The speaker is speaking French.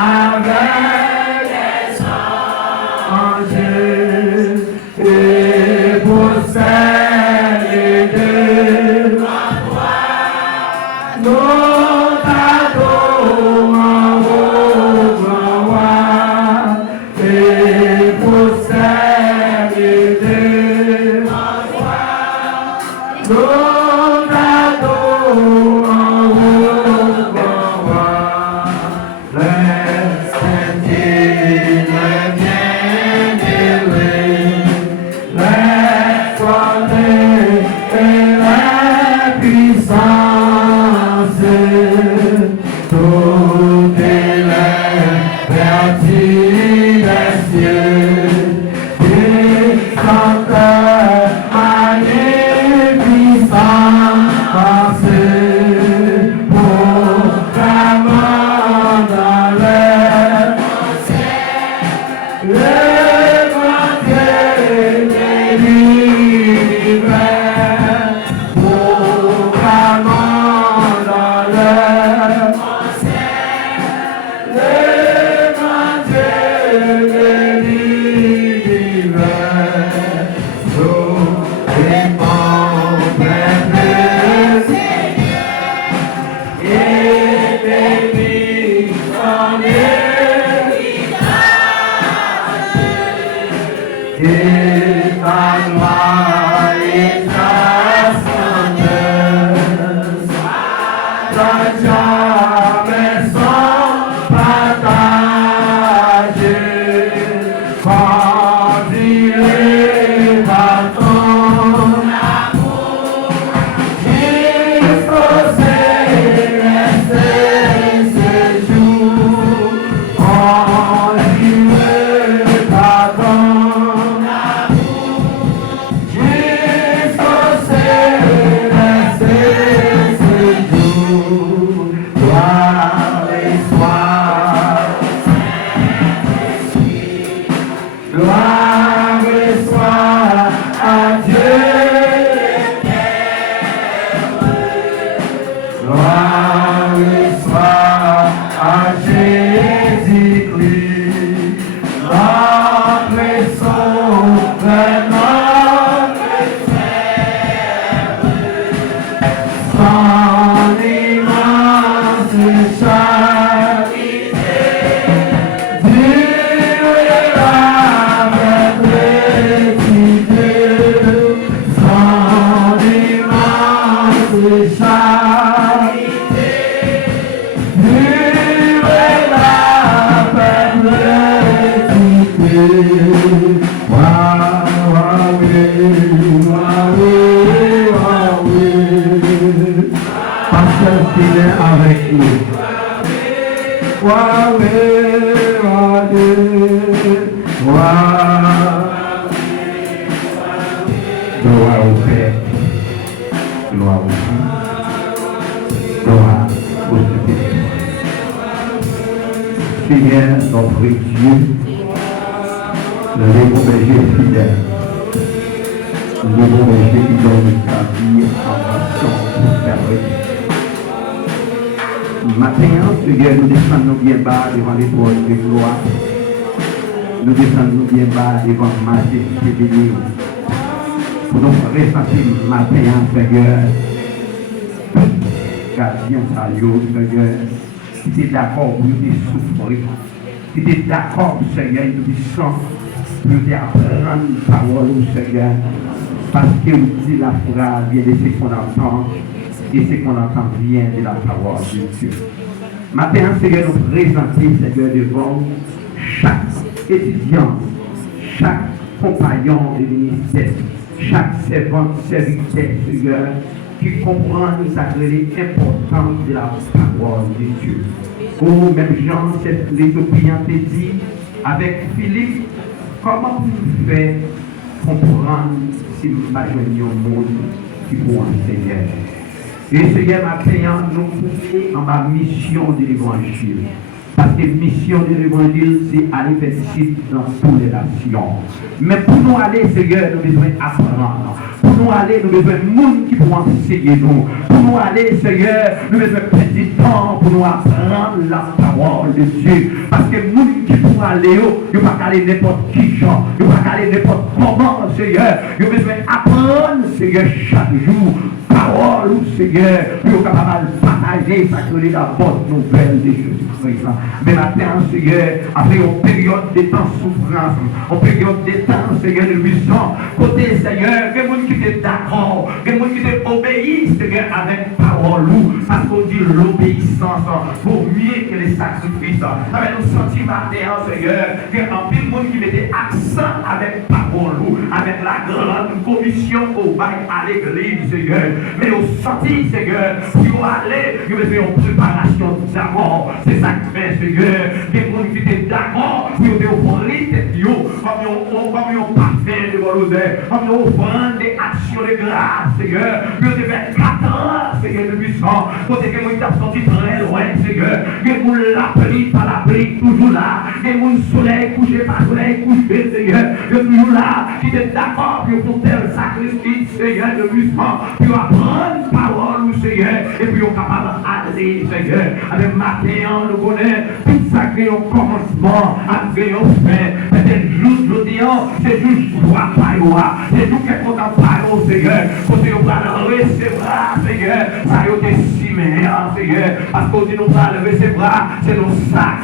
avec les anges et possède ma gloire. Nous t'adorons, grand roi, et possède ma gloire. Nous t'adorons, grand roi. Avec nous. Gloire au Père, gloire au Fils, gloire au Saint-Esprit. Seigneur, notre Dieu, le bon berger fidèle, le bon berger qui donne sa vie en façon pour faire revivre. Maintenant, Seigneur, nous descendons bien bas devant les trônes de gloire. Nous descendons bien bas devant la majesté de Dieu. Pour nous ressentir maintenant, Seigneur, gardien Sayo, Seigneur, si tu es d'accord pour nous souffrir, si tu es d'accord, Seigneur, nous disons, pour nous apprendre la parole, Seigneur, parce que nous dit la phrase vient de ce qu'on entend. Et ce qu'on entend vient de la parole de Dieu. Maintenant, Seigneur, nous présenter, Seigneur, devant chaque étudiant, chaque compagnon de ministère, chaque servant, serviteur, Seigneur, qui comprend l'importance de la parole de Dieu. Oh, même Jean, les opinions te dit, avec Philippe, comment vous faites comprendre si nous ne pas au monde qui pour enseigner. Et Seigneur, maintenant, nous pouvons en ma mission de l'évangile. Parce que la mission de l'évangile, c'est aller faire disciples dans toutes les nations. Mais pour nous aller, Seigneur, nous devons apprendre. Pour nous aller, nous devons de monde qui pourront enseigner nous. Pour nous aller, Seigneur, nous devons prendre du temps pour nous apprendre apprendre la parole de Dieu. Parce que les gens qui pour aller, ils ne peuvent pas aller n'importe qui genre, ils ne peuvent pas aller n'importe comment, Seigneur. Ils ont besoin d'apprendre, Seigneur, chaque jour. Parole, Seigneur, pour être capable de partager, sacrer la bonne nouvelle de Jésus-Christ. Mais maintenant, Seigneur, après une période de temps de souffrance, une période de temps, Seigneur, de puissance, côté, Seigneur, il y a des gens qui étaient d'accord, il y a des gens qui étaient obéis, Seigneur, avec parole, parce qu'on dit l'obéissance vaut mieux que les sacrifices. Avec nos sentiments, Seigneur, il y a un pile de monde qui mettait accent avec parole, avec la grande commission au bail à l'église, Seigneur. Mais au sorti, Seigneur, si vous allez, vous avez une préparation d'abord. C'est ça qui fait, Seigneur. Des gens qui étaient d'accord, vous avez offert tête, comme un parfum de volonté, comme une offrande d'actions de grâce, Seigneur. Vous avez fait 4 ans, Seigneur, de puissance. Côté que vous avez sorti très loin, Seigneur. Des gens l'appris par la pluie, toujours là. Des gens soleil couché par soleil couché, Seigneur. Vous toujours là, qui étaient d'accord pour tel sacrifice, Seigneur, de puissance. Apprendre parole, Seigneur, et puis on est capable d'aller, Seigneur. Avec matin, nous connaissons tout ça qui est au commencement, avec au fin. C'est juste le dire, c'est juste joie par joie, c'est tout qui est content par joie, Seigneur. Quand on va le recevoir, Seigneur, ça y est si meilleur, Seigneur. Parce qu'on dit nous va le recevoir, c'est nos sacs